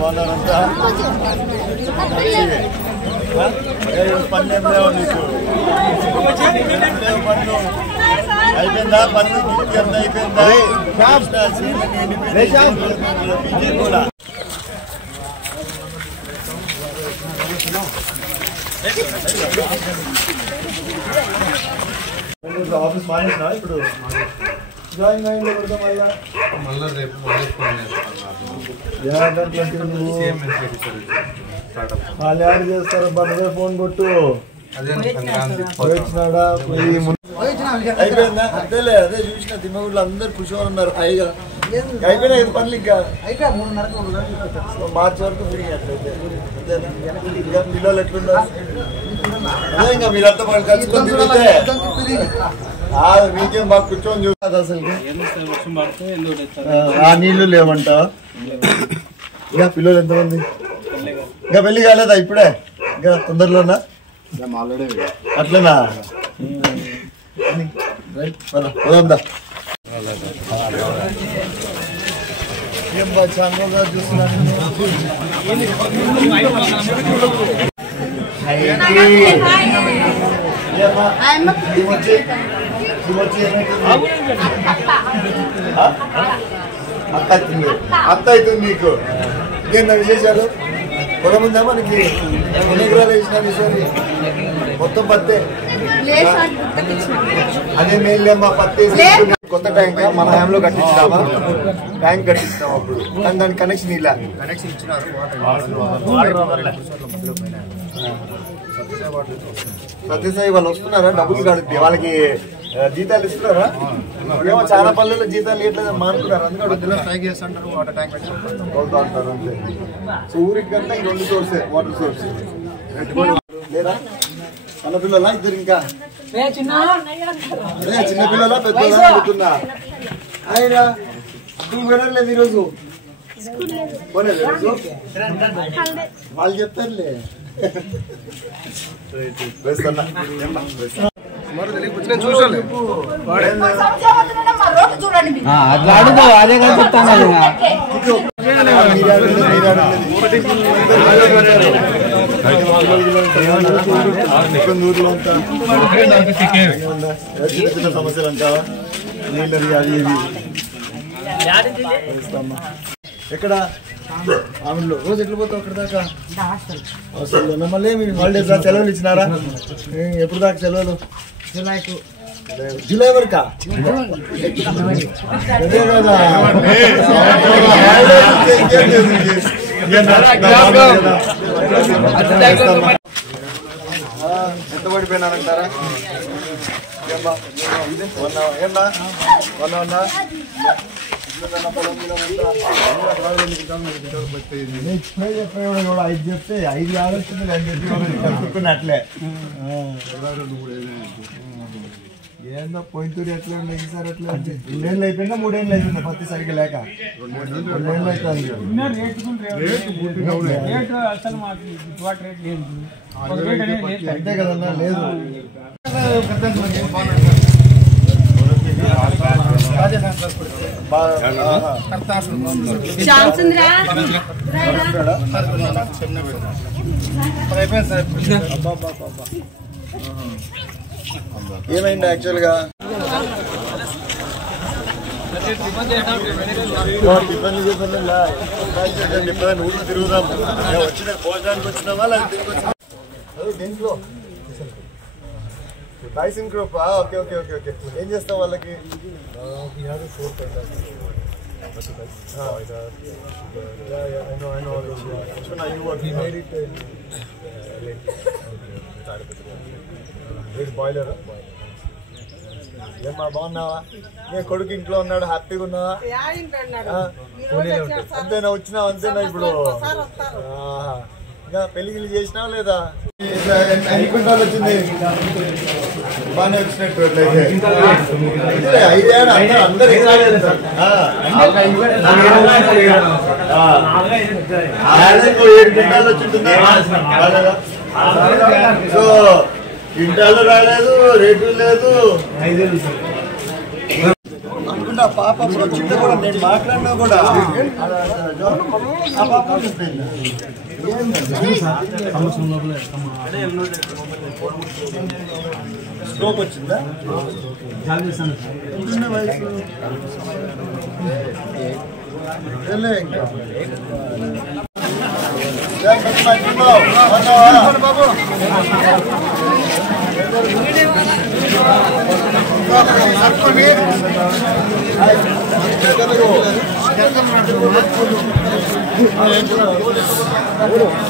బాగున్నారంతా పన్ను ఏం లేవు నీకు పన్ను అయిపోయిందా పన్ను గిఫ్ట్ ఎంత అయిపోయిందా కూడా ఆఫీస్ మానేసినా ఇప్పుడు జాయిన్ అయింది పెడతాం మళ్ళీ రేపు వాళ్ళు యాడ్ చేస్తారు బర్త్డే ఫోన్ కొట్టు వచ్చినాడా అయిపోయిందా అంతేలే అదే చూసిన తిమ్మగుళ్ళు అందరు ఖుషిగా ఉన్నారు హాయిగా అయిపోయినా ఐదు పనులు ఇంకా మార్చి వరకు ఫ్రీ అట్లయితే ఇంకా పిల్లలు ఎట్లున్నారు అదే ఇంకా మీరంతా వాళ్ళు కలుసుకొని తిరిగితే మీకేం బాగా కూర్చొని చూస్తుంది అసలు ఆ నీళ్లు లేవంటావా ఇంకా పిల్లలు ఎంతమంది ఇంకా పెళ్లి కాలేదా ఇప్పుడే ఇంకా తొందరలోనా అట్లనా పోదాందా ఏం బాగా చూస్తున్నాను అత్త అవుతుంది నీకు ఇంకేందా విశేషాలు పొలం ఉందా మనకి ఎన్ని ఎకరాలు వేసినా ఈసారి మొత్తం పత్తే అదే మేలేమ్మా పత్తి కొత్త ట్యాంక్ మన హయాంలో కట్టించామా ట్యాంక్ కట్టించాం అప్పుడు కానీ దానికి కనెక్షన్ ఇలా కనెక్షన్ ఇచ్చినారు సత్యసాయి వాళ్ళు వస్తున్నారా డబ్బులు కడితే వాళ్ళకి జీతాలు ఇస్తున్నారా ఏమో చాలా పల్లెల్లో జీతాలు ఇట్లా మానుకున్నారు అందుకే స్ట్రైక్ చేస్తుంటారు వాటర్ ట్యాంక్ వెళ్తా ఉంటారు అంతే సో ఊరికి కంటే రెండు సోర్సే వాటర్ సోర్స్ లేదా చిన్న పిల్లలా ఇద్దరు ఇంకా చిన్న పిల్లలా పెద్దలా అడుగుతున్నా ఆయన నువ్వు వెళ్ళలేదు ఈరోజు పోలేదు ఈరోజు వాళ్ళు చెప్తారులే అదే చెప్తాను సమస్యలు అంటావా నీళ్ళది అది ఇది ఎక్కడ ఆమెలో రోజు ఎట్లా పోతావు అక్కడ దాకా అసలు మళ్ళీ హాలిడేస్ సెలవులు ఇచ్చినారా ఎప్పుడు దాకా సెలవులు జూలై వరకా అదే కదా ఎంత పడిపోయినారంటారా ఏమ్మా మొన్న ఐదు చెప్తే 5 ఆలోచనలు అని చెప్పి కలుపుకున్నట్లే ఏందో పోయింతూరి ఎట్లా ఉన్నాయి ఈసారి అట్లా 2 ఏళ్ళు అయిపోయిందా 3 ఏళ్ళు అయిపోయిందా పత్తి సరిగ్గా లేక 2 ఏళ్ళు అవుతుంది అంతే కదన్నా లేదు ఏమైంది యాక్చువల్ గా ఊళ్ళో తిరుగుదాం వచ్చిన భోజనానికి వచ్చినావా లేదా తిరిగి వచ్చినా దీంట్లో raising group okay okay okay okay ఏం చేస్తాం వాళ్ళకి బాయిలర్ ఏమ్మా బాగున్నావా నీ కొడుకు ఇంట్లో ఉన్నాడు హ్యాపీగా ఉన్నావా అంతేనా వచ్చినావు అంతేనా ఇప్పుడు ఇంకా పెళ్లి చేసినావా లేదా ఎన్ని క్వింటాలు వచ్చింది బాగానే వచ్చినట్టు అట్లయితే 5 ఏడు అందరు 7 క్వింటాలు వచ్చింటుందా సో క్వింటాలు రాలేదు రేటు లేదు అనుకుంటా ఆ పాప అప్పుడు వచ్చింది కూడా నేను మాట్లాడినా కూడా ఆ పాప స్ట్రోక్ వచ్చిందా బాబు